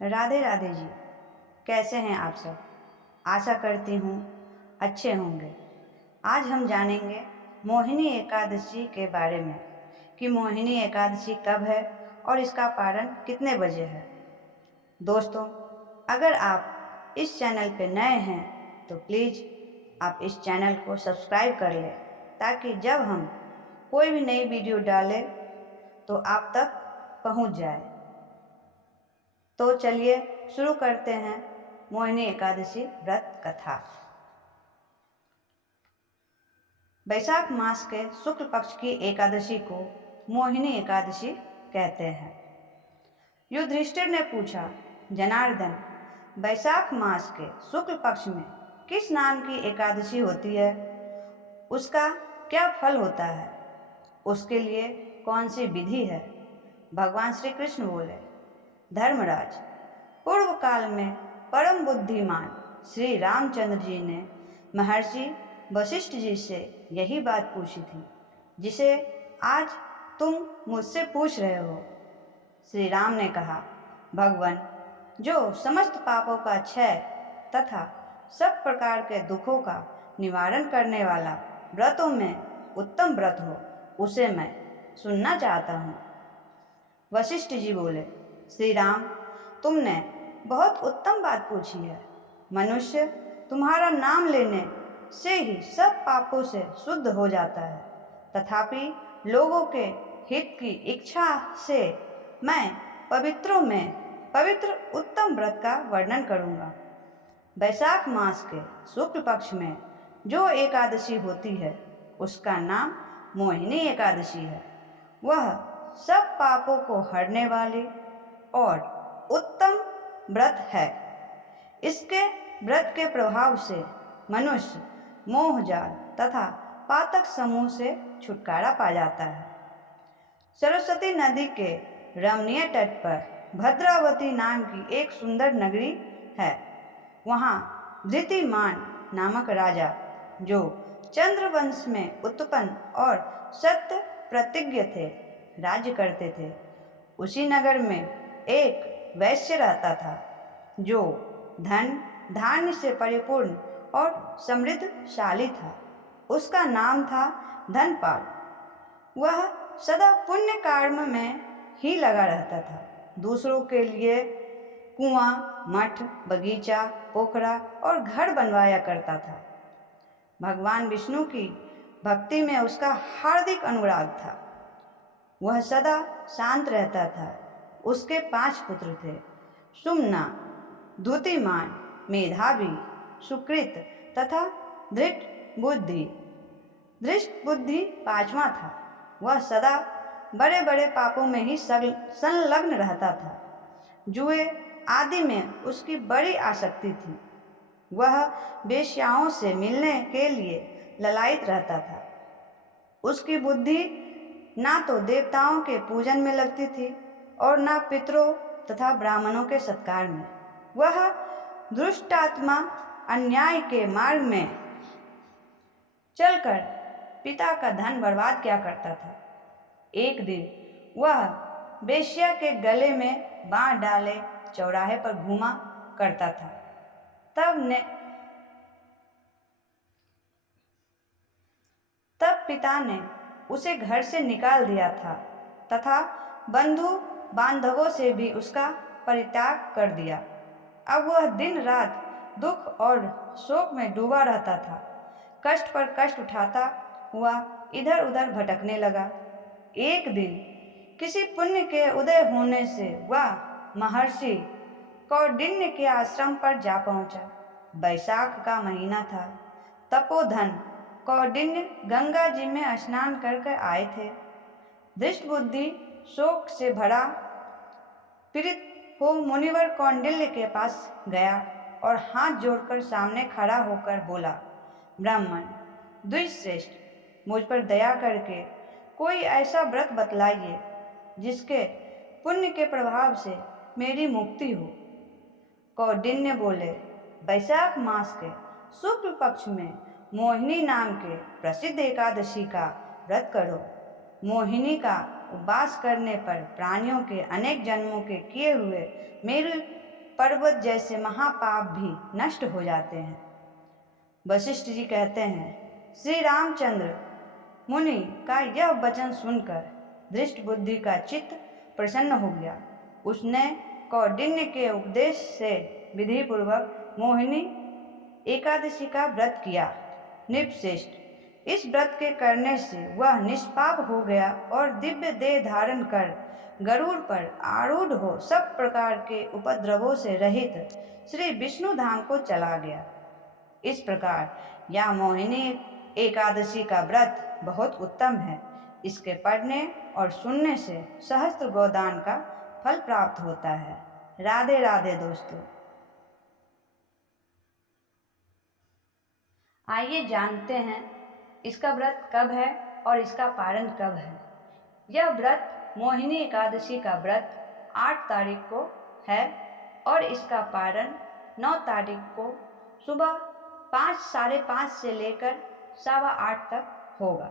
राधे राधे जी। कैसे हैं आप सब? आशा करती हूँ अच्छे होंगे। आज हम जानेंगे मोहिनी एकादशी के बारे में कि मोहिनी एकादशी कब है और इसका पारण कितने बजे है। दोस्तों, अगर आप इस चैनल पर नए हैं तो प्लीज़ आप इस चैनल को सब्सक्राइब कर लें ताकि जब हम कोई भी नई वीडियो डालें तो आप तक पहुंच जाए। तो चलिए शुरू करते हैं मोहिनी एकादशी व्रत कथा। वैशाख मास के शुक्ल पक्ष की एकादशी को मोहिनी एकादशी कहते हैं। युधिष्ठिर ने पूछा, जनार्दन, वैशाख मास के शुक्ल पक्ष में किस नाम की एकादशी होती है? उसका क्या फल होता है? उसके लिए कौन सी विधि है? भगवान श्री कृष्ण बोले, धर्मराज, पूर्व काल में परम बुद्धिमान श्री रामचंद्र जी ने महर्षि वशिष्ठ जी से यही बात पूछी थी जिसे आज तुम मुझसे पूछ रहे हो। श्री राम ने कहा, भगवान, जो समस्त पापों का क्षय तथा सब प्रकार के दुखों का निवारण करने वाला व्रतों में उत्तम व्रत हो उसे मैं सुनना चाहता हूँ। वशिष्ठ जी बोले, श्री राम, तुमने बहुत उत्तम बात पूछी है। मनुष्य तुम्हारा नाम लेने से ही सब पापों से शुद्ध हो जाता है, तथापि लोगों के हित की इच्छा से मैं पवित्रों में पवित्र उत्तम व्रत का वर्णन करूँगा। वैशाख मास के शुक्ल पक्ष में जो एकादशी होती है उसका नाम मोहिनी एकादशी है। वह सब पापों को हरने वाली और उत्तम व्रत है। इसके व्रत के प्रभाव से मनुष्य मोहजाल तथा पातक समूह से छुटकारा पा जाता है। सरस्वती नदी के रमणीय तट पर भद्रावती नाम की एक सुंदर नगरी है। वहाँ धृतिमान नामक राजा, जो चंद्रवंश में उत्पन्न और सत्य प्रतिज्ञ थे, राज्य करते थे। उसी नगर में एक वैश्य रहता था जो धन धान्य से परिपूर्ण और समृद्धशाली था। उसका नाम था धनपाल। वह सदा पुण्य कर्म में ही लगा रहता था। दूसरों के लिए कुआं, मठ, बगीचा, पोखरा और घर बनवाया करता था। भगवान विष्णु की भक्ति में उसका हार्दिक अनुराग था। वह सदा शांत रहता था। उसके 5 पुत्र थे, सुमना, धूतिमान, मेधावी, सुकृत तथा धृष्ट बुद्धि। धृष्ट बुद्धि 5वां था। वह सदा बड़े बड़े पापों में ही संलग्न रहता था। जुए आदि में उसकी बड़ी आसक्ति थी। वह वेश्याओं से मिलने के लिए ललायित रहता था। उसकी बुद्धि ना तो देवताओं के पूजन में लगती थी और ना पितरों तथा ब्राह्मणों के सत्कार में। वह दुष्टात्मा अन्याय के मार्ग में चलकर पिता का धन बर्बाद किया करता था। एक दिन वह वेश्या के गले में बाण डाले चौराहे पर घूमा करता था। तब पिता ने उसे घर से निकाल दिया था तथा बंधु बांधवों से भी उसका परित्याग कर दिया। अब वह दिन रात दुख और शोक में डूबा रहता था। कष्ट पर कष्ट उठाता हुआ इधर उधर भटकने लगा। एक दिन किसी पुण्य के उदय होने से वह महर्षि कौंडिन्य के आश्रम पर जा पहुंचा। वैशाख का महीना था। तपोधन कौंडिन्य गंगा जी में स्नान करके आए थे। धृष्ट बुद्धि शोक से भरा पीड़ित हो मुनिवर कौंडिल्य के पास गया और हाथ जोड़कर सामने खड़ा होकर बोला, ब्राह्मण द्विश्रेष्ठ, मुझ पर दया करके कोई ऐसा व्रत बतलाइए जिसके पुण्य के प्रभाव से मेरी मुक्ति हो। कौंडिन्य बोले, वैशाख मास के शुक्ल पक्ष में मोहिनी नाम के प्रसिद्ध एकादशी का व्रत करो। मोहिनी का उपवास करने पर प्राणियों के अनेक जन्मों के किए हुए मेरी पर्वत जैसे महापाप भी नष्ट हो जाते हैं। वशिष्ठ जी कहते हैं, श्री रामचंद्र मुनि का यह वचन सुनकर दृष्ट बुद्धि का चित्त प्रसन्न हो गया। उसने कौंडिन्य के उपदेश से विधि पूर्वक मोहिनी एकादशी का व्रत किया। नृपश्रेष्ठ, इस व्रत के करने से वह निष्पाप हो गया और दिव्य देह धारण कर गरुड़ पर आरूढ़ हो सब प्रकार के उपद्रवों से रहित श्री विष्णु धाम को चला गया। इस प्रकार यह मोहिनी एकादशी का व्रत बहुत उत्तम है। इसके पढ़ने और सुनने से सहस्त्र गोदान का फल प्राप्त होता है। राधे राधे दोस्तों। आइए जानते हैं इसका व्रत कब है और इसका पारण कब है। यह व्रत मोहिनी एकादशी का व्रत 8 तारीख को है और इसका पारण 9 तारीख को सुबह 5, साढ़े 5 से लेकर 8:15 तक होगा।